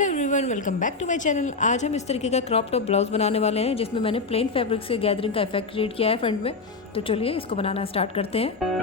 Hello everyone, welcome back to my channel. आज हम इस तरीके का क्रॉप टॉप ब्लाउज बनाने वाले हैं जिसमें मैंने प्लेन फैब्रिक से गैदरिंग का इफेक्ट क्रिएट किया है फ्रंट में। तो चलिए इसको बनाना स्टार्ट करते हैं।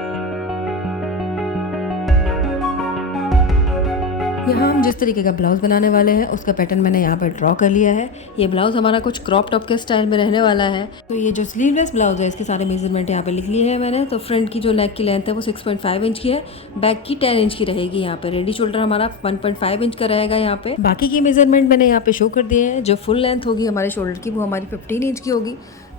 यहाँ हम जिस तरीके का ब्लाउज़ बनाने वाले हैं उसका पैटर्न मैंने यहाँ पर ड्रॉ कर लिया है। ये ब्लाउज़ हमारा कुछ क्रॉप टॉप के स्टाइल में रहने वाला है। तो ये जो स्लीवलेस ब्लाउज़ है इसके सारे मेजरमेंट यहाँ पे लिख लिए हैं मैंने। तो फ्रंट की जो नेक की लेंथ है वो 6.5 इंच की है, बैक की 10 इंच की रहेगी। यहाँ पे रेडी शोल्डर हमारा 1.5 इंच का रहेगा। यहाँ पे बाकी की मेजरमेंट मैंने यहाँ पे शो कर दिए हैं। जो फुल लेंथ होगी हमारे शोल्डर की वो हमारी 15 इंच की होगी।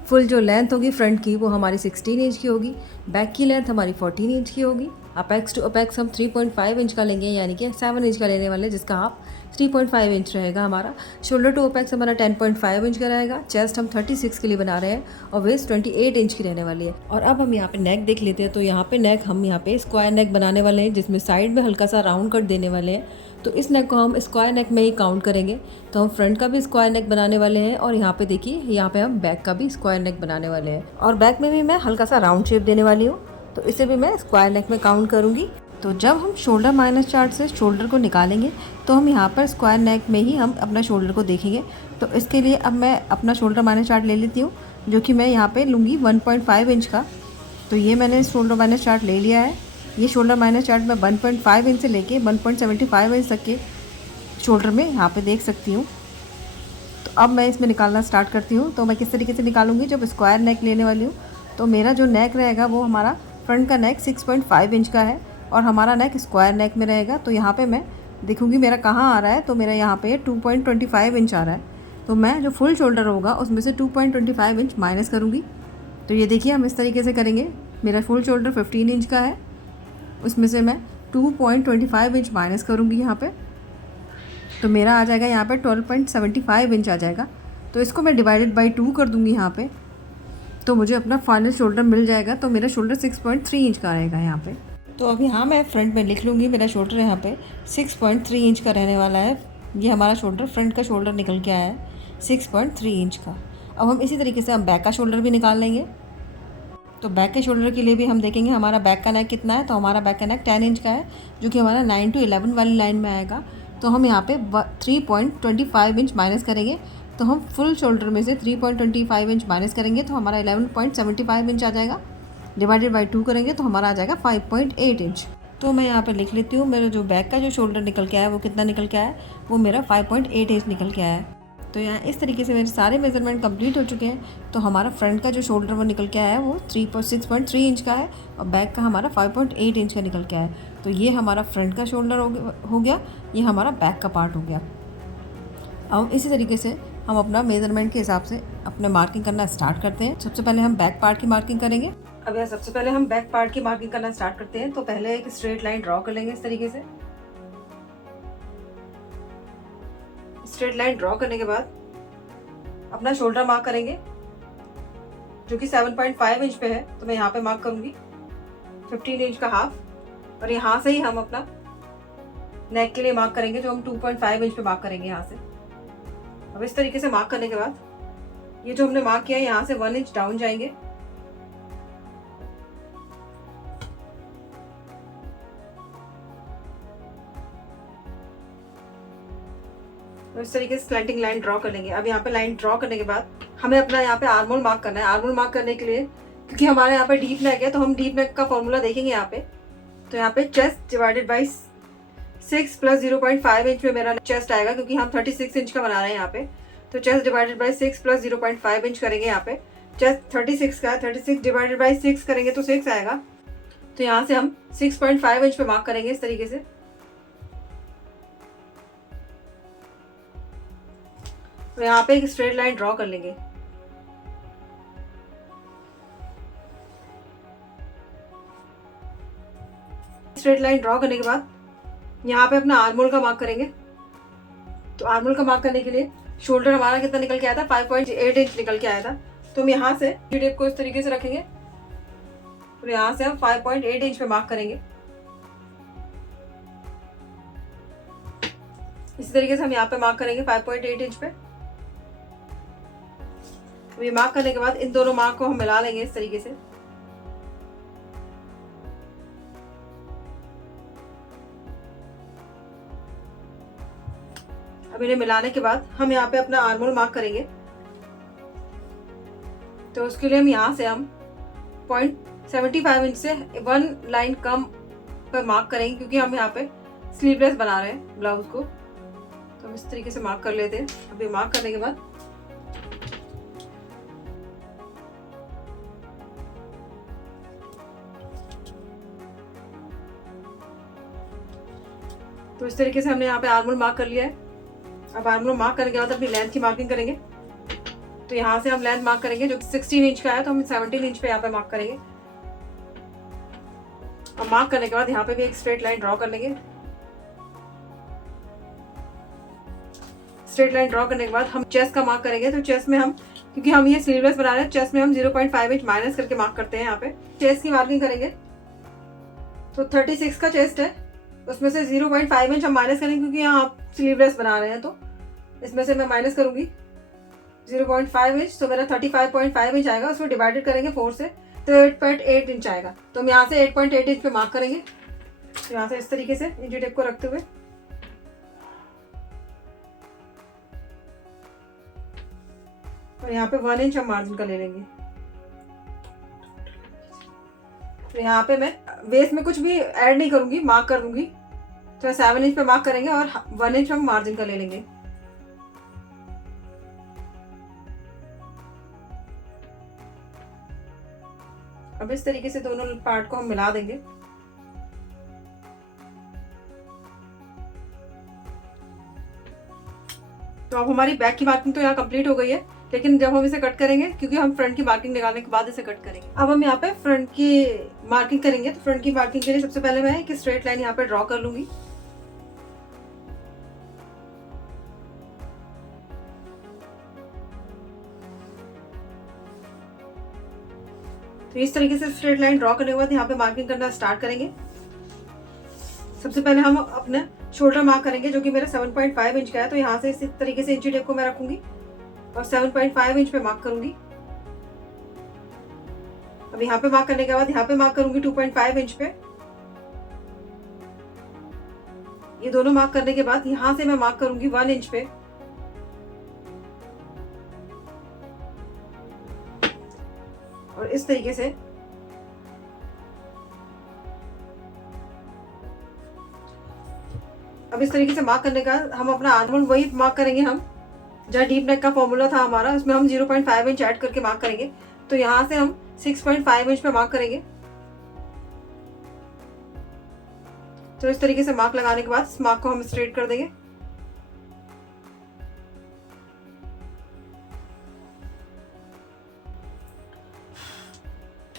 फुल जो लेंथ होगी फ्रंट की वो हमारी 16 इंच की होगी। बैक की लेंथ हमारी 14 इंच की होगी। अपेक्स टू अपेक्स हम 3.5 इंच का लेंगे, यानी कि 7 इंच का लेने वाले, जिसका हाफ 3.5 इंच रहेगा हमारा। शोल्डर टू अपेक्स हमारा 10.5 इंच का रहेगा। चेस्ट हम 36 के लिए बना रहे हैं और वेस्ट 28 इंच की रहने वाली है। और अब हम यहाँ पे नेक देख लेते हैं। तो यहाँ पे नेक हम यहाँ पे स्क्वायर नेक बनाने वाले हैं जिसमें साइड में हल्का सा राउंड कट देने वाले हैं। तो इस नेक को हम स्क्वायर नेक में ही काउंट करेंगे। तो हम फ्रंट का भी स्क्वायर नेक बनाने वाले हैं और यहाँ पे देखिए यहाँ पे हम बैक का भी स्क्वायर नेक बनाने वाले हैं। और बैक में भी मैं हल्का सा राउंड शेप देने वाली हूँ, तो इसे भी मैं स्क्वायर नेक में काउंट करूँगी। तो जब हम शोल्डर माइनस चार्ट से शोल्डर को निकालेंगे तो हम यहाँ पर स्क्वायर नेक में ही हम अपना शोल्डर को देखेंगे। तो इसके लिए अब मैं अपना शोल्डर माइनस चार्ट ले लेती हूँ, जो कि मैं यहाँ पे लूँगी 1.5 इंच का। तो ये मैंने शोल्डर माइनस चार्ट ले लिया है। ये शोल्डर माइनस चार्ट मैं 1.5 इंच से लेके 1.75 इंच तक के शोल्डर में यहाँ पे देख सकती हूँ। तो अब मैं इसमें निकालना स्टार्ट करती हूँ। तो मैं किस तरीके से निकालूंगी, जब स्क्वायर नेक लेने वाली हूँ तो मेरा जो नेक रहेगा वो हमारा फ्रंट का नेक 6.5 इंच का है और हमारा नेक स्क्वायर नेक में रहेगा। तो यहाँ पे मैं देखूँगी मेरा कहाँ आ रहा है। तो मेरा यहाँ पे 2.25 इंच आ रहा है। तो मैं जो फुल शोल्डर होगा उसमें से 2.25 इंच माइनस करूँगी। तो ये देखिए हम इस तरीके से करेंगे। मेरा फुल शोल्डर 15 इंच का है, उसमें से मैं 2.25 इंच माइनस करूँगी यहाँ पे। तो मेरा आ जाएगा यहाँ पे 12.75 इंच आ जाएगा। तो इसको मैं डिवाइडेड बाई 2 कर दूँगी यहाँ पे, तो मुझे अपना फाइनल शोल्डर मिल जाएगा। तो मेरा शोल्डर 6.3 इंच का रहेगा यहाँ पे। तो अब यहाँ मैं फ्रंट में लिख लूँगी, मेरा शोल्डर यहाँ पे 6.3 इंच का रहने वाला है। ये हमारा शोल्डर, फ्रंट का शोल्डर निकल के आया है 6.3 इंच का। अब हम इसी तरीके से हम बैक का शोल्डर भी निकाल लेंगे। तो बैक के शोल्डर के लिए भी हम देखेंगे हमारा बैक का नेक कितना है। तो हमारा बैक का नेक 10 इंच का है, जो कि हमारा 9 to 11 वाली लाइन में आएगा। तो हम यहाँ पे 3.25 इंच माइनस करेंगे। तो हम फुल शोल्डर में से 3.25 इंच माइनस करेंगे तो हमारा 11.75 इंच आ जाएगा। डिवाइडेड बाई 2 करेंगे तो हमारा आ जाएगा 5.8 इंच। तो मैं यहाँ पर लिख लेती हूँ, मेरा जो बैक का जो शोल्डर निकल के आया है वो कितना निकल के आया है, वो मेरा 5.8 इंच निकल के आया है। तो यहाँ इस तरीके से मेरे सारे मेजरमेंट कंप्लीट हो चुके हैं। तो हमारा फ्रंट का जो शोल्डर वो निकल के आया है वो 6.3 इंच का है और बैक का हमारा 5.8 इंच का निकल के आया है। तो ये हमारा फ्रंट का शोल्डर हो गया, ये हमारा बैक का पार्ट हो गया। अब इसी तरीके से हम अपना मेजरमेंट के हिसाब से अपने मार्किंग करना स्टार्ट करते हैं। सबसे पहले हम बैक पार्ट की मार्किंग करेंगे। अब यहाँ सबसे पहले हम बैक पार्ट की मार्किंग करना स्टार्ट करते हैं। तो पहले एक स्ट्रेट लाइन ड्रॉ कर लेंगे इस तरीके से। स्ट्रेट लाइन ड्रॉ करने के बाद अपना शोल्डर मार्क करेंगे, जो कि 7.5 इंच पे है। तो मैं यहाँ पे मार्क करूंगी 15 इंच का हाफ, और यहाँ से ही हम अपना नेक के लिए मार्क करेंगे, जो हम 2.5 इंच पे मार्क करेंगे यहाँ से। अब इस तरीके से मार्क करने के बाद ये जो हमने मार्क किया है यहाँ से 1 इंच डाउन जाएंगे। तो इस तरीके से स्लैंटिंग लाइन ड्रॉ कर लेंगे। अब यहाँ पे लाइन ड्रॉ करने के बाद हमें अपना यहाँ पे आर्म होल मार्क करना है। आर्म होल मार्क करने के लिए, क्योंकि हमारे यहाँ पे डीप नेक है, तो हम डीप नेक का फॉर्मूला देखेंगे यहाँ पे। तो यहाँ पे chest divided by 6 plus 0.5 inch में मेरा चेस्ट आएगा, क्योंकि हम 36 इंच का बना रहे हैं यहाँ पे। तो chest divided by 6 plus 0.5 inch करेंगे यहाँ पे। चेस्ट 36 का है, 36 डिवाइडेड बाई 6 करेंगे तो 6 आएगा। तो यहाँ से हम 6.5 इंच पे मार्क करेंगे इस तरीके से। तो यहाँ पे एक स्ट्रेट लाइन ड्रॉ कर लेंगे। स्ट्रेट लाइन ड्रॉ करने के बाद यहाँ पे अपना आर्म होल का मार्क करेंगे। तो आर्म होल का मार्क करने के लिए शोल्डर हमारा कितना निकल के आया था, 5.8 इंच निकल के आया था। तो हम यहाँ से टेप को इस तरीके से रखेंगे। तो यहाँ से हम 5.8 इंच पे मार्क करेंगे। इसी तरीके से हम यहाँ पे मार्क करेंगे 5.8 इंच पे। तो ये मार्क करने के बाद इन दोनों मार्क को हम मिला लेंगे इस तरीके से। अब इन्हें मिलाने के बाद हम यहाँ पे अपना आर्म होल मार्क करेंगे। तो उसके लिए हम यहाँ से हम 0.75 इंच से 1 लाइन कम पर मार्क करेंगे, क्योंकि हम यहाँ पे स्लीवलेस बना रहे हैं ब्लाउज को। तो हम इस तरीके से मार्क कर लेते हैं। अभी मार्क करने के बाद तो इस तरीके से हमने यहाँ पे आर्म होल मार्क कर लिया है। अब आर्म होल मार्क करने के बाद अपनी लेंथ की मार्किंग करेंगे। तो यहाँ से हम लेंथ मार्क करेंगे जो 16 इंच का है, तो हम 17 इंच पे यहाँ पे मार्क करेंगे। अब मार्क करने के बाद यहाँ पे भी एक स्ट्रेट लाइन ड्रॉ कर लेंगे। स्ट्रेट लाइन ड्रॉ करने के बाद हम चेस्ट का मार्क करेंगे। तो चेस्ट में हम, क्योंकि हम ये स्लीवलेस बना रहे हैं, चेस्ट में हम 0.5 इंच माइनस करके मार्क करते हैं। यहाँ पे चेस्ट की मार्किंग करेंगे। तो 36 का चेस्ट है, उसमें से 0.5 इंच हम माइनस करेंगे, क्योंकि यहाँ आप स्लीवलेस बना रहे हैं। तो इसमें से मैं माइनस करूंगी 0.5 इंच, तो मेरा 35.5 इंच आएगा। उसको डिवाइडेड करेंगे 4 से, तो 8.8 इंच आएगा। तो हम यहाँ से 8.8 इंच पे मार्क करेंगे। तो यहाँ से इस तरीके से इंची टेप को रखते हुए और यहाँ पे 1 इंच हम मार्जिन का ले लेंगे। तो यहाँ पे मैं वेस्ट में कुछ भी ऐड नहीं करूंगी, मार्क कर दूंगी। तो 7 इंच पे मार्क करेंगे और 1 इंच हम मार्जिन का ले लेंगे। अब इस तरीके से दोनों पार्ट को हम मिला देंगे। तो अब हमारी बैक की मार्किंग तो यहाँ कंप्लीट हो गई है, लेकिन जब हम इसे कट करेंगे, क्योंकि हम फ्रंट की मार्किंग निकालने के बाद इसे कट करेंगे। अब हम यहाँ पे फ्रंट की मार्किंग करेंगे। तो फ्रंट की मार्किंग के लिए सबसे पहले मैं एक स्ट्रेट लाइन यहाँ पे ड्रॉ कर लूंगी। तो इस तरीके से स्ट्रेट लाइन ड्रॉ करने के बाद यहाँ पे मार्किंग करना स्टार्ट करेंगे। सबसे पहले हम अपने शोल्डर मार्क करेंगे, जो कि मेरा 7.5 इंच का है। तो यहाँ से इस तरीके से इंची टेप को मैं रखूंगी और 7.5 इंच पे मार्क करूंगी। अब यहाँ पे मार्क करने के बाद यहाँ पे मार्क करूंगी 2.5 इंच पे। ये दोनों मार्क करने के बाद यहाँ से मैं मार्क करूंगी 1 इंच पे। और इस तरीके से अब इस तरीके से मार्क करने का हम अपना आर्म होल वही मार्क करेंगे। हम जहाँ डीप नेक का फॉर्मूला था हमारा, उसमें हम 0.5 इंच ऐड करके मार्क करेंगे। तो यहाँ से हम 6.5 इंच पे मार्क करेंगे। तो इस तरीके से मार्क लगाने के बाद इस मार्क को हम स्ट्रेट कर देंगे।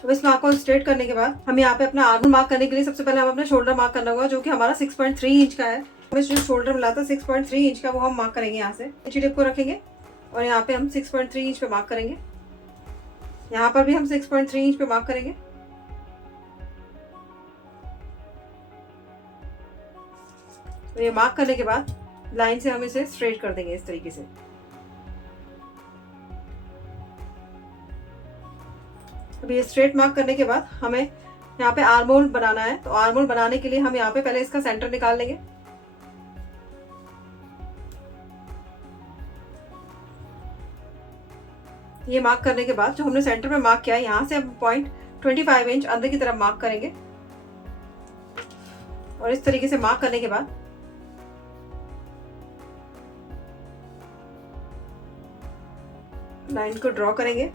अब इस मार्क को स्ट्रेट करने के बाद हम यहाँ पे अपना आर्म होल मार्क करने के लिए सबसे पहले हम अपना शोल्डर मार्क करना होगा, जो कि हमारा 6.3 इंच का है। हमें जो शोल्डर मिला था 6.3 इंच का, वो हम मार्क करेंगे। यहाँ से इंची टेप को रखेंगे और यहाँ पे हम 6.3 इंच पे मार्क करेंगे। यहाँ पर भी हम 6.3 इंच पे मार्क करेंगे। तो ये मार्क करने के बाद लाइन से हम इसे स्ट्रेट कर देंगे इस तरीके से। अब ये स्ट्रेट मार्क करने के बाद हमें यहाँ पे आर्म होल बनाना है। तो आर्म होल बनाने के लिए हम यहाँ पे पहले इसका सेंटर निकाल लेंगे। ये मार्क करने के बाद जो हमने सेंटर पे मार्क किया है, यहाँ से हम 0.25 इंच अंदर की तरफ मार्क करेंगे। और इस तरीके से मार्क करने के बाद लाइन को ड्रॉ करेंगे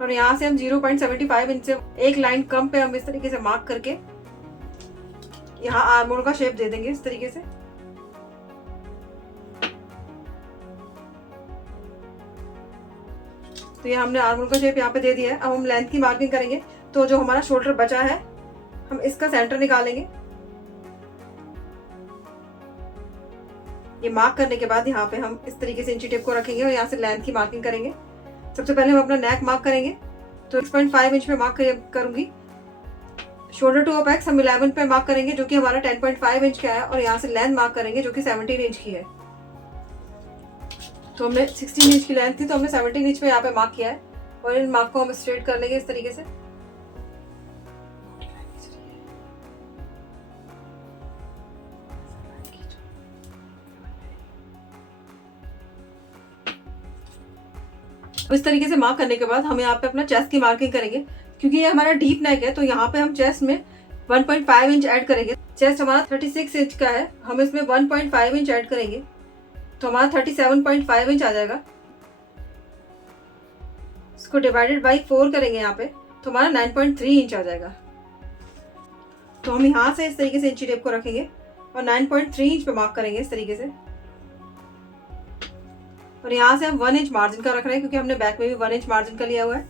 और यहाँ से हम 0.75 इंच से एक लाइन कम पे हम इस तरीके से मार्क करके यहाँ आर्म होल का शेप दे देंगे इस तरीके से। तो ये हमने आर्म होल का शेप यहाँ पे दे दिया है। अब हम लेंथ की मार्किंग करेंगे। तो जो हमारा शोल्डर बचा है, हम इसका सेंटर निकालेंगे। ये मार्क करने के बाद यहाँ पे हम इस तरीके से इंची टेप को रखेंगे और यहाँ से लेंथ की मार्किंग करेंगे। सबसे पहले हम अपना नेक मार्क करेंगे। तो 6.5 इंच पे मार्क करूंगी। शोल्डर टू अपेक्स हम 11 पे मार्क करेंगे, जो कि हमारा 10.5 इंच का है। और यहाँ से लेंथ मार्क करेंगे, जो कि 17 इंच की है। तो हमने 16 इंच की लेंथ थी, तो हमने 17 इंच पे यहाँ पे मार्क किया है। और इन मार्क को हम स्ट्रेट कर लेंगे इस तरीके से। इस तरीके से मार्क करने के बाद हम यहाँ पे अपना चेस्ट की मार्किंग करेंगे। क्योंकि ये हमारा डीप नेक है तो यहाँ पे हम चेस्ट में 1.5 इंच ऐड करेंगे। चेस्ट हमारा 36 इंच का है, हम इसमें 1.5 इंच ऐड करेंगे तो हमारा 37.5 इंच आ जाएगा। इसको डिवाइडेड बाई 4 करेंगे यहाँ पे तो हमारा 9.3 इंच आ जाएगा। तो हम यहाँ से इस तरीके से इंची टेप को रखेंगे और 9.3 इंच पे मार्क करेंगे इस तरीके से। और यहाँ से हम 1 इंच मार्जिन का रख रहे हैं क्योंकि हमने बैक में भी 1 इंच मार्जिन का लिया हुआ है।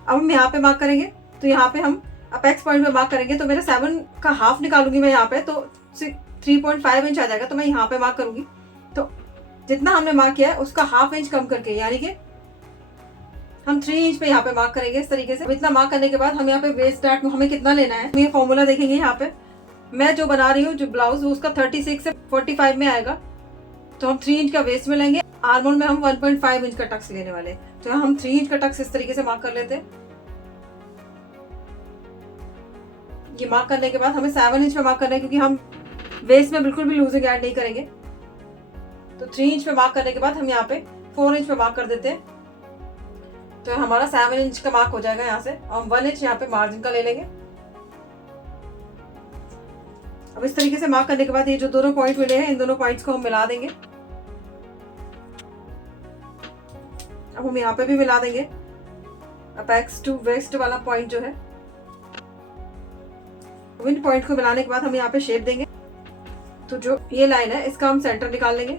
अब हम यहाँ पे मार्क करेंगे तो यहाँ पे हम अपेक्स पॉइंट पे मार्क करेंगे तो मेरा 7 का हाफ निकालूंगी मैं यहाँ पे तो 3.5 इंच आ जाएगा। तो मैं यहाँ पे मार्क करूंगी तो जितना हमने मार्क किया है उसका हाफ इंच कम करके यानी कि हम 3 इंच पे यहाँ पे मार्क करेंगे इस तरीके से। अब इतना मार्क करने के बाद हम यहाँ पे वेस्ट डार्ट में हमें कितना लेना है ये फॉर्मूला देखेंगे। यहाँ पे मैं जो बना रही हूँ जो ब्लाउज उसका 36 से 45 में आएगा तो हम 3 इंच का वेस्ट में लेंगे। आर्मोल में हम 1.5 इंच का टक्स लेने वाले तो हम 3 इंच का टक्स इस तरीके से मार्क कर लेते हैं। ये मार्क करने के बाद हमें 7 इंच पे मार्क करना है क्योंकि हम वेस्ट में बिल्कुल भी लूजिंग ऐड नहीं करेंगे। तो 3 इंच पे मार्क करने के बाद हम यहाँ पे 4 इंच पे मार्क कर देते हैं तो हमारा 7 इंच का मार्क हो जाएगा। यहाँ से हम 1 इंच यहाँ पे मार्जिन का ले लेंगे। अब इस तरीके से मार्क करने के बाद ये जो दोनों पॉइंट मिले हैं इन दोनों पॉइंट्स को हम मिला देंगे। अब हम यहाँ पे भी मिला देंगे अपेक्स टू वेस्ट वाला पॉइंट जो है। इन पॉइंट को मिलाने के बाद हम यहाँ पे शेप देंगे तो जो ये लाइन है इसका हम सेंटर निकाल लेंगे।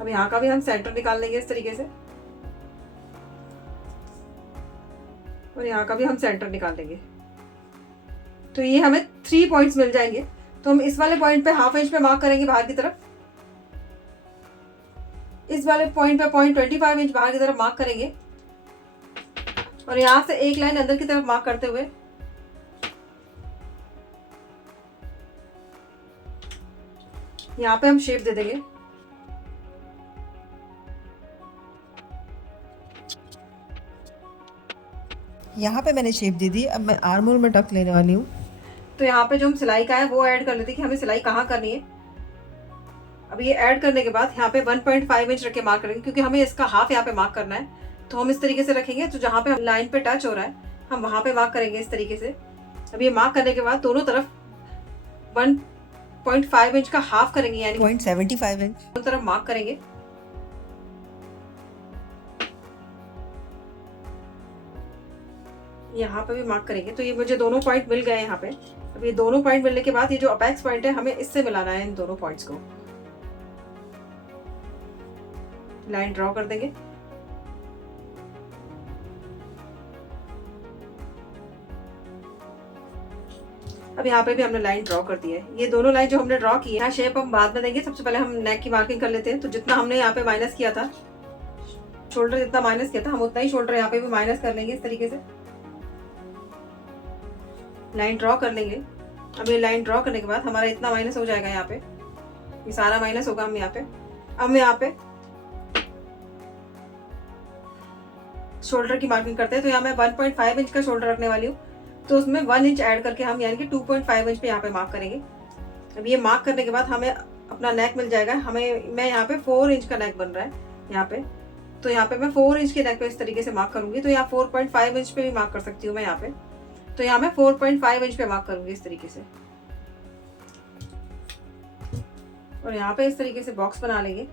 अब यहाँ का भी हम सेंटर निकाल लेंगे इस तरीके से और यहाँ का भी हम सेंटर निकाल लेंगे। तो ये हमें 3 पॉइंट्स मिल जाएंगे। तो हम इस वाले पॉइंट पे हाफ इंच पे मार्क करेंगे बाहर की तरफ, इस वाले पॉइंट पे 0.25 इंच बाहर की तरफ मार्क करेंगे और यहाँ से एक लाइन अंदर की तरफ मार्क करते हुए यहाँ पे हम शेप दे देंगे। यहाँ पे मैंने शेप दे दी। अब मैं आर्मोल में टक्स लेने वाली हूँ तो यहाँ पे जो हम सिलाई का है वो ऐड कर लेते हैं कि हमें सिलाई कहाँ करनी है। अब ये ऐड करने के बाद यहाँ पे 1.5 इंच रख के मार्क करेंगे क्योंकि हमें इसका हाफ यहाँ पे मार्क करना है। तो हम इस तरीके से रखेंगे तो जहाँ पे लाइन पे टच हो रहा है हम वहाँ पे मार्क करेंगे इस तरीके से। अब ये मार्क करने के बाद दोनों तरफ 1.5 इंच का हाफ करेंगे यानी 0.75 इंच दोनों तरफ मार्क करेंगे। यहाँ पे भी मार्क करेंगे तो ये मुझे दोनों पॉइंट मिल गए यहाँ पे। अब ये दोनों पॉइंट मिलने के बाद ये जो अपेक्स पॉइंट है हमें इससे मिलाना है इन दोनों पॉइंट्स को। लाइन ड्रॉ कर देंगे। अब यहाँ पे भी हमने लाइन ड्रॉ कर दी है। ये दोनों लाइन जो हमने ड्रॉ की है यहाँ शेप हम बाद में देंगे। सबसे पहले हम नेक की मार्किंग कर लेते हैं। तो जितना हमने यहाँ पे माइनस किया था, शोल्डर जितना माइनस किया था हम उतना ही शोल्डर यहाँ पे भी माइनस कर लेंगे इस तरीके से। लाइन ड्रॉ कर लेंगे। अब ये लाइन ड्रॉ करने के बाद हमारा इतना माइनस हो जाएगा यहाँ पे, ये सारा माइनस होगा हम यहाँ पे। अब हम यहाँ पे शोल्डर की मार्किंग करते हैं तो यहाँ मैं 1.5 इंच का शोल्डर रखने वाली हूँ तो उसमें 1 इंच ऐड करके हम यानी कि 2.5 इंच पे यहाँ पे मार्क करेंगे। अब ये मार्क करने के बाद हमें अपना नेक मिल जाएगा। मैं यहाँ पे 4 इंच का नेक बन रहा है यहाँ पे, तो यहाँ पे मैं 4 इंच के नेक पे इस तरीके से मार्क करूंगी। तो यहाँ 4.5 इंच पे भी मार्क कर सकती हूँ मैं यहाँ पे। तो यहाँ मैं 4.5 इंच पे मार्क करूंगी इस तरीके से और यहाँ पे इस तरीके से बॉक्स बना लेंगे।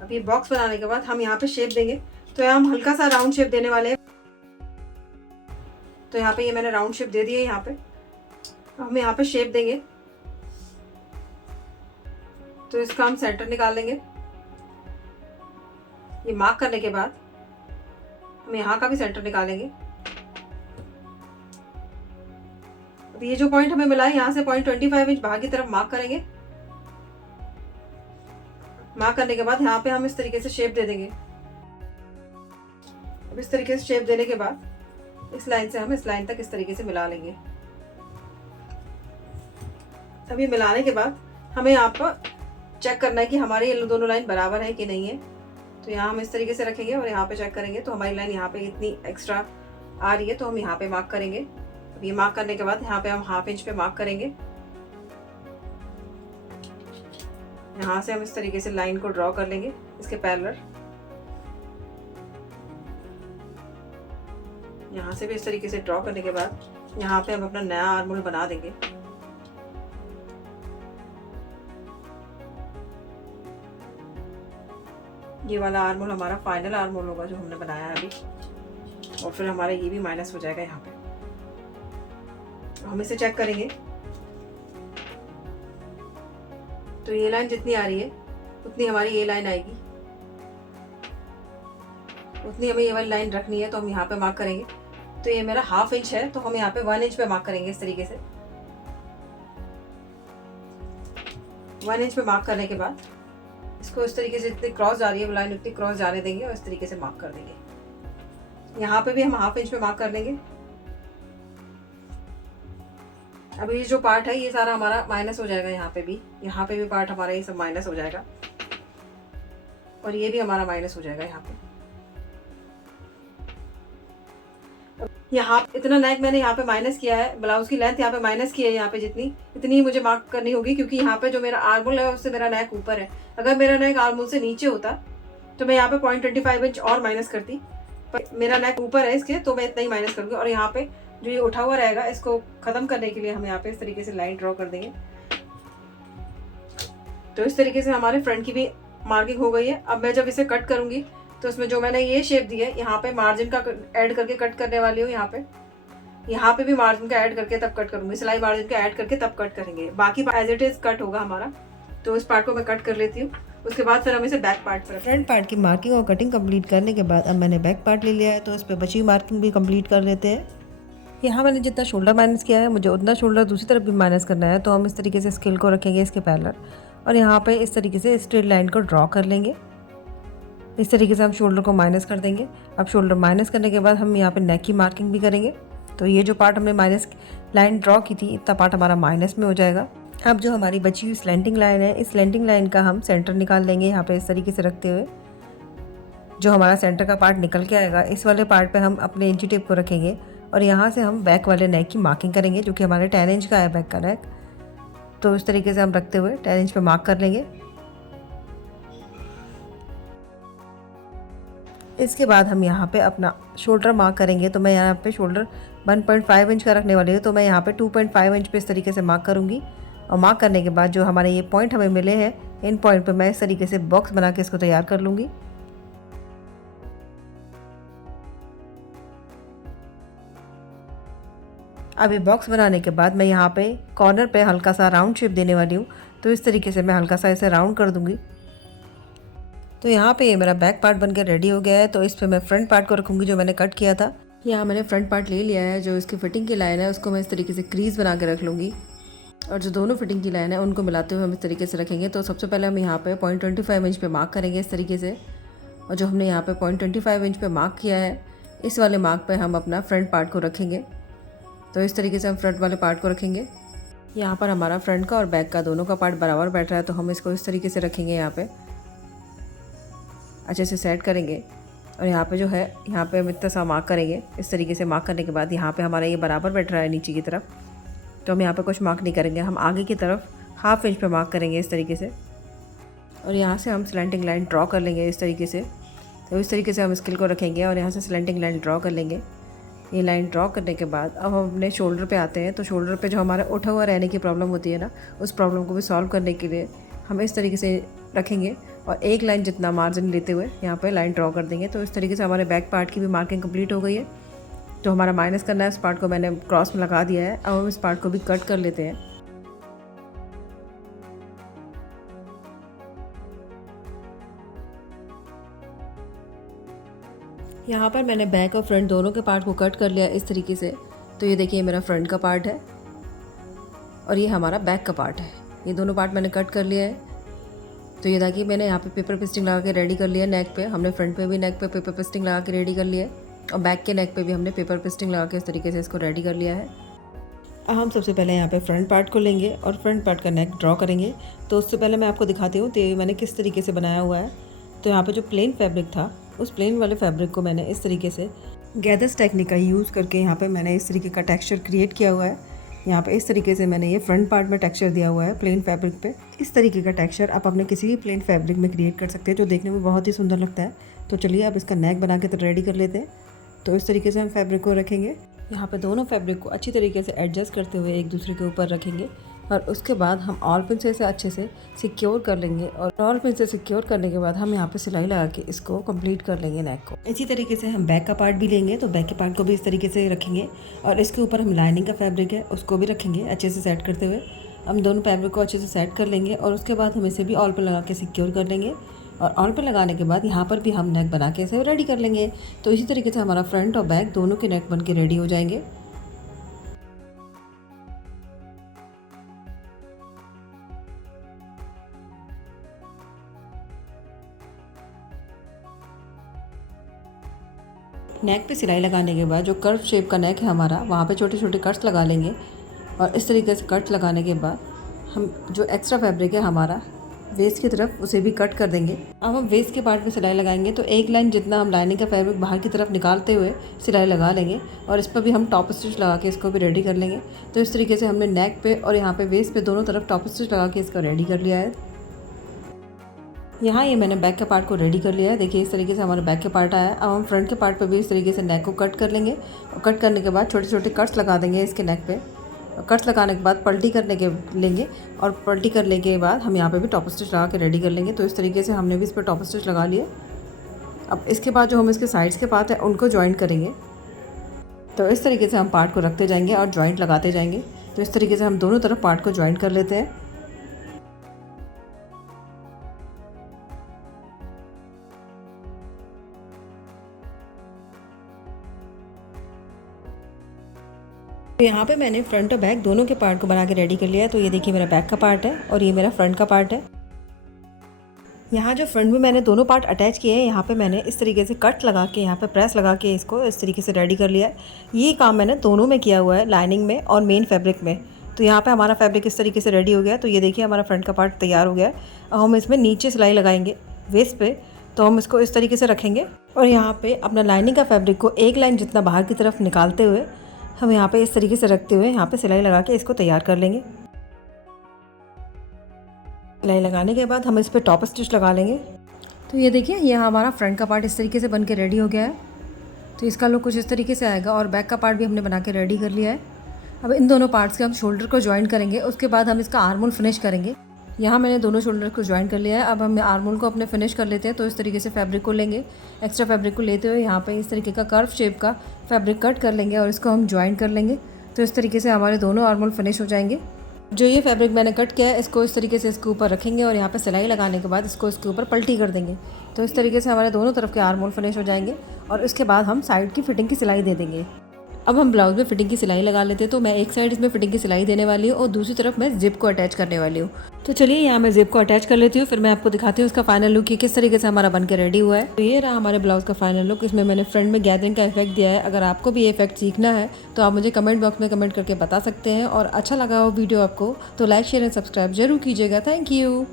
अब ये बॉक्स बनाने के बाद हम यहाँ पे शेप देंगे। तो यहाँ हम हल्का सा राउंड शेप देने वाले हैं। तो यहाँ पे ये मैंने राउंड शेप दे दी है। यहाँ पे हम यहाँ पे शेप देंगे तो इसका हम सेंटर निकाल लेंगे। ये मार्क करने के बाद हम यहाँ का भी सेंटर निकालेंगे। अब ये जो पॉइंट हमें मिला है यहाँ से 0.25 इंच बाहर की तरफ मार्क करेंगे। मार्क करने के बाद यहाँ पे हम इस तरीके से शेप दे देंगे। अब इस तरीके से शेप देने के बाद इस लाइन से हम इस लाइन तक इस तरीके से मिला लेंगे। अब ये मिलाने के बाद हमें यहाँ पर चेक करना है कि हमारी ये दोनों लाइन बराबर है कि नहीं है। तो यहाँ हम इस तरीके से रखेंगे और यहाँ पे चेक करेंगे तो हमारी लाइन यहाँ पे इतनी एक्स्ट्रा आ रही है तो हम यहाँ पे मार्क करेंगे। ये मार्क करने के बाद यहाँ पे हम 1/2 इंच पे मार्क करेंगे। यहाँ से हम इस तरीके से लाइन को ड्रॉ कर लेंगे इसके पैरेलल। यहाँ से भी इस तरीके से ड्रॉ करने के बाद यहाँ पे हम अपना नया आर्म होल बना देंगे। ये वाला आर्म होल हमारा फाइनल आर्म होल होगा जो हमने बनाया है अभी, और फिर हमारा ये भी माइनस हो जाएगा यहाँ पे। हम इसे चेक करेंगे तो ये लाइन जितनी आ रही है उतनी हमारी ये लाइन आएगी, उतनी हमें ये वाली लाइन रखनी है। तो हम यहाँ पे मार्क करेंगे। तो ये मेरा 1/2 इंच है, तो हम यहाँ पे 1 इंच पे मार्क करेंगे इस तरीके से। 1 इंच पे मार्क करने के बाद इसको इस तरीके से जितनी क्रॉस जा रही है वो लाइन उतनी क्रॉस जाने देंगे और इस तरीके से मार्क कर देंगे। यहाँ पे भी हम 1/2 इंच पे मार्क कर लेंगे। अब ये जो पार्ट है ये सारा हमारा माइनस हो जाएगा। यहाँ पे भी पार्ट हमारा ये सब माइनस हो जाएगा और ये भी हमारा माइनस हो जाएगा। यहाँ पे यहाँ इतना नेक मैंने यहाँ पे माइनस किया है, ब्लाउज की लेंथ यहाँ पे माइनस की है। यहाँ पे जितनी इतनी मुझे मार्क करनी होगी, क्योंकि यहाँ पे जो मेरा आर्म होल है उससे मेरा नेक ऊपर है। अगर मेरा नेक आर्म होल से नीचे होता तो मैं यहाँ पे 0.25 इंच और माइनस करती, पर मेरा नेक ऊपर है इसके, तो मैं इतना ही माइनस करूँगी। और यहाँ पे जो ये उठा हुआ रहेगा इसको खत्म करने के लिए हम यहाँ पे इस तरीके से लाइन ड्रॉ कर देंगे। तो इस तरीके से हमारे फ्रंट की भी मार्किंग हो गई है। अब मैं जब इसे कट करूंगी तो इसमें जो मैंने ये शेप दी है यहाँ पे मार्जिन का ऐड करके कट करने वाली हूँ। यहाँ पे भी मार्जिन का ऐड करके तब कट करूंगी, सिलाई मार्जिन का ऐड करके तब कट करेंगे। बाकी एज इट इज कट होगा हमारा। तो इस पार्ट को मैं कट कर लेती हूँ, उसके बाद फिर हम इसे बैक पार्ट पर। फ्रंट पार्ट की मार्किंग और कटिंग कंप्लीट करने के बाद अब मैंने बैक पार्ट ले लिया है, तो उस पर बची मार्किंग भी कंप्लीट कर लेते हैं। यहाँ मैंने जितना शोल्डर माइनस किया है मुझे उतना शोल्डर दूसरी तरफ भी माइनस करना है। तो हम इस तरीके से स्केल को रखेंगे इसके पैरेलल और यहाँ पे इस तरीके से स्ट्रेट लाइन को ड्रॉ कर लेंगे। इस तरीके से हम शोल्डर को माइनस कर देंगे। अब शोल्डर माइनस करने के बाद हम यहाँ पे नेक की मार्किंग भी करेंगे। तो ये जो पार्ट हमने माइनस लाइन ड्रॉ की थी इतना पार्ट हमारा माइनस में हो जाएगा। अब जो हमारी बची हुई स्लैंटिंग लाइन है, इस स्लैंटिंग लाइन का हम सेंटर निकाल लेंगे यहाँ पे इस तरीके से रखते हुए। जो हमारा सेंटर का पार्ट निकल के आएगा इस वाले पार्ट पे हम अपने इंची टेप को रखेंगे और यहाँ से हम बैक वाले नेक की मार्किंग करेंगे, जो कि हमारे 10 इंच का है बैक का नेक। तो इस तरीके से हम रखते हुए 10 इंच पे मार्क कर लेंगे। इसके बाद हम यहाँ पे अपना शोल्डर मार्क करेंगे। तो मैं यहाँ पे शोल्डर 1.5 इंच का रखने वाली हूँ, तो मैं यहाँ पे 2.5 इंच पे इस तरीके से मार्क करूँगी। और मार्क करने के बाद जो हमारे ये पॉइंट हमें मिले हैं, इन पॉइंट पे मैं इस तरीके से बॉक्स बना के इसको तैयार कर लूँगी। अभी बॉक्स बनाने के बाद मैं यहाँ पे कॉर्नर पे हल्का सा राउंड शेप देने वाली हूँ। तो इस तरीके से मैं हल्का सा इसे राउंड कर दूँगी। तो यहाँ पे ये मेरा बैक पार्ट बनकर रेडी हो गया है। तो इस पे मैं फ्रंट पार्ट को रखूँगी जो मैंने कट किया था। यहाँ मैंने फ्रंट पार्ट ले लिया है। जो इसकी फिटिंग की लाइन है उसको मैं इस तरीके से क्रीज बना के रख लूँगी और जो दोनों फिटिंग की लाइन है उनको मिलाते हुए हम इस तरीके से रखेंगे। तो सबसे पहले हम यहाँ पे 0.25 इंच पे मार्क करेंगे इस तरीके से, और जो हमने यहाँ पे 0.25 इंच पे मार्क किया है इस वाले मार्क पे हम अपना फ्रंट पार्ट को रखेंगे। तो इस तरीके से हम फ्रंट वाले पार्ट को रखेंगे। यहाँ पर हमारा फ्रंट का और बैक का दोनों का पार्ट बराबर बैठ रहा है, तो हम इसको इस तरीके से रखेंगे। यहाँ पे अच्छे से सेट करेंगे और यहाँ पे जो है यहाँ पे हम इतना सा मार्क करेंगे। इस तरीके से मार्क करने के बाद यहाँ पे हमारा ये बराबर बैठ रहा है नीचे की तरफ, तो हम यहाँ पे कुछ मार्क नहीं करेंगे। हम आगे की तरफ 1/2 इंच पे मार्क करेंगे इस तरीके से, और यहाँ से हम स्लैंटिंग लाइन ड्रॉ कर लेंगे इस तरीके से। तो इस तरीके से हम स्केल को रखेंगे और यहाँ से स्लैंटिंग लाइन ड्रॉ कर लेंगे। ये लाइन ड्रॉ करने के बाद अब हम अपने शोल्डर पे आते हैं। तो शोल्डर पे जो हमारा उठा हुआ रहने की प्रॉब्लम होती है ना, उस प्रॉब्लम को भी सॉल्व करने के लिए हम इस तरीके से रखेंगे और एक लाइन जितना मार्जिन लेते हुए यहाँ पे लाइन ड्रॉ कर देंगे। तो इस तरीके से हमारे बैक पार्ट की भी मार्किंग कंप्लीट हो गई है। जो हमारा माइनस करना है इस पार्ट को मैंने क्रॉस में लगा दिया है। अब हम इस पार्ट को भी कट कर लेते हैं। यहाँ पर मैंने बैक और फ्रंट दोनों के पार्ट को कट कर लिया इस तरीके से। तो ये देखिए मेरा फ्रंट का पार्ट है और ये हमारा बैक का पार्ट है। ये दोनों पार्ट मैंने कट कर लिया है। तो ये देखिए मैंने यहाँ पे पेपर पेस्टिंग लगा के रेडी कर लिया नेक पे। हमने फ्रंट पे भी नेक पे पेपर पेस्टिंग लगा के रेडी कर लिया है और बैक के नेक पे भी हमने पेपर पेस्टिंग लगा के इस तरीके से इसको रेडी कर लिया है। अब हम सबसे पहले यहाँ पे फ्रंट पार्ट को लेंगे और फ्रंट पार्ट का नेक ड्रॉ करेंगे। तो उससे पहले मैं आपको दिखाती हूँ तो ये मैंने किस तरीके से बनाया हुआ है। तो यहाँ पे जो प्लेन फैब्रिक था उस प्लेन वाले फैब्रिक को मैंने इस तरीके से गैदर्स टेक्निक का यूज़ करके यहाँ पे मैंने इस तरीके का टेक्सचर क्रिएट किया हुआ है। यहाँ पे इस तरीके से मैंने ये फ्रंट पार्ट में टेक्सचर दिया हुआ है प्लेन फैब्रिक पे। इस तरीके का टेक्सचर आप अपने किसी भी प्लेन फैब्रिक में क्रिएट कर सकते हैं जो देखने में बहुत ही सुंदर लगता है। तो चलिए अब इसका नेक बना के तो रेडी कर लेते हैं। तो इस तरीके से हम फैब्रिक को रखेंगे। यहाँ पे दोनों फैब्रिक को अच्छी तरीके से एडजस्ट करते हुए एक दूसरे के ऊपर रखेंगे और उसके बाद हम ऑल पिन से इसे अच्छे से सिक्योर कर लेंगे। और ऑल पिन से सिक्योर करने के बाद हम यहाँ पे सिलाई लगा के इसको कंप्लीट कर लेंगे नेक को। इसी तरीके से हम बैक का पार्ट भी लेंगे, तो बैक के पार्ट को भी इस तरीके से रखेंगे और इसके ऊपर हम लाइनिंग का फैब्रिक है उसको भी रखेंगे अच्छे से सेट करते हुए। हम दोनों फैब्रिक को अच्छे से सेट कर लेंगे और उसके बाद हम इसे भी ऑल पिन लगा के सिक्योर कर लेंगे। और ऑल पिन लगाने के बाद यहाँ पर भी हम नेक बना के इसे रेडी कर लेंगे। तो इसी तरीके से हमारा फ्रंट और बैक दोनों के नेक बन के रेडी हो जाएंगे। नेक पे सिलाई लगाने के बाद जो कर्व शेप का नेक है हमारा, वहाँ पे छोटे छोटे कट्स लगा लेंगे। और इस तरीके से कट्स लगाने के बाद हम जो एक्स्ट्रा फैब्रिक है हमारा वेस्ट की तरफ उसे भी कट कर देंगे। अब हम वेस्ट के पार्ट में सिलाई लगाएंगे, तो एक लाइन जितना हम लाइनिंग का फैब्रिक बाहर की तरफ निकालते हुए सिलाई लगा लेंगे और इस पर भी हम टॉप स्टिच लगा के इसको भी रेडी कर लेंगे। तो इस तरीके से हमने नेक पे और यहाँ पे वेस्ट पे दोनों तरफ टॉप स्टिच लगा के इसको रेडी कर लिया है। यहाँ ये मैंने बैक के पार्ट को रेडी कर लिया है। देखिए इस तरीके से हमारा बैक के पार्ट आया है। अब हम फ्रंट के पार्ट पे भी इस तरीके से नेक को कट कर लेंगे और कट करने के बाद छोटे छोटे कट्स लगा देंगे इसके नेक पे। कट्स लगाने के बाद पलटी करने के लेंगे और पलटी करने के बाद हम यहाँ पे भी टॉप स्टिच लगा के रेडी कर लेंगे। तो इस तरीके से हमने भी इस पर टॉप स्टिच लगा लिए। अब इसके बाद जो हम इसके साइड्स के पार्ट हैं उनको जॉइंट करेंगे। तो इस तरीके से हम पार्ट को रखते जाएंगे और जॉइंट लगाते जाएंगे। तो इस तरीके से हम दोनों तरफ पार्ट को जॉइंट कर लेते हैं। तो यहाँ पे मैंने फ्रंट और बैक दोनों के पार्ट को बना के रेडी कर लिया है। तो ये देखिए मेरा बैक का पार्ट है और ये मेरा फ्रंट का पार्ट है। यहाँ जो फ्रंट में मैंने दोनों पार्ट अटैच किए हैं, यहाँ पे मैंने इस तरीके से कट लगा के यहाँ पे प्रेस लगा के इसको इस तरीके से रेडी कर लिया है। ये काम मैंने दोनों में किया हुआ है, लाइनिंग में और मेन फैब्रिक में। तो यहाँ पे हमारा फैब्रिक इस तरीके से रेडी हो गया। तो ये देखिए हमारा फ्रंट का पार्ट तैयार हो गया है। अब हम इसमें नीचे सिलाई लगाएंगे वेस्ट पे। तो हम इसको इस तरीके से रखेंगे और यहाँ पे अपना लाइनिंग का फैब्रिक को एक लाइन जितना बाहर की तरफ निकालते हुए हम यहाँ पे इस तरीके से रखते हुए यहाँ पे सिलाई लगा के इसको तैयार कर लेंगे। सिलाई लगाने के बाद हम इस पर टॉप स्टिच लगा लेंगे। तो ये देखिए यहाँ हमारा फ्रंट का पार्ट इस तरीके से बन के रेडी हो गया है। तो इसका लुक कुछ इस तरीके से आएगा और बैक का पार्ट भी हमने बना के रेडी कर लिया है। अब इन दोनों पार्ट्स के हम शोल्डर को ज्वाइन करेंगे, उसके बाद हम इसका आर्म होल फिनिश करेंगे। यहाँ मैंने दोनों शोल्डर को ज्वाइन कर लिया है। अब हम आर्म होल को अपने फिनिश कर लेते हैं। तो इस तरीके से फैब्रिक को लेंगे, एक्स्ट्रा फैब्रिक को लेते हुए यहाँ पे इस तरीके का कर्व शेप का फैब्रिक कट कर लेंगे और इसको हम ज्वाइन कर लेंगे। तो इस तरीके से हमारे दोनों आर्म होल फिनिश हो जाएंगे। जो ये फैब्रिक मैंने कट किया है इसको इस तरीके से इसके ऊपर रखेंगे और यहाँ पे सिलाई लगाने के बाद इसको इसके ऊपर पलटी कर देंगे। तो इस तरीके से हमारे दोनों तरफ के आर्म होल फिनिश हो जाएंगे और इसके बाद हम साइड की फिटिंग की सिलाई दे देंगे। अब हम ब्लाउज में फिटिंग की सिलाई लगा लेते हैं। तो मैं एक साइड इसमें फिटिंग की सिलाई देने वाली हूँ और दूसरी तरफ मैं जिप को अटैच करने वाली हूँ। तो चलिए यहाँ मैं जिप को अटैच कर लेती हूँ, फिर मैं आपको दिखाती हूँ उसका फाइनल लुक कि किस तरीके से हमारा बन के रेडी हुआ है। तो ये रहा हमारे ब्लाउज का फाइनल लुक। इसमें मैंने फ्रंट में गैदरिंग का इफेक्ट दिया है। अगर आपको भी ये इफेक्ट सीखना है तो आप मुझे कमेंट बॉक्स में कमेंट करके बता सकते हैं। और अच्छा लगा हो वीडियो आपको तो लाइक शेयर एंड सब्सक्राइब जरूर कीजिएगा। Thank you.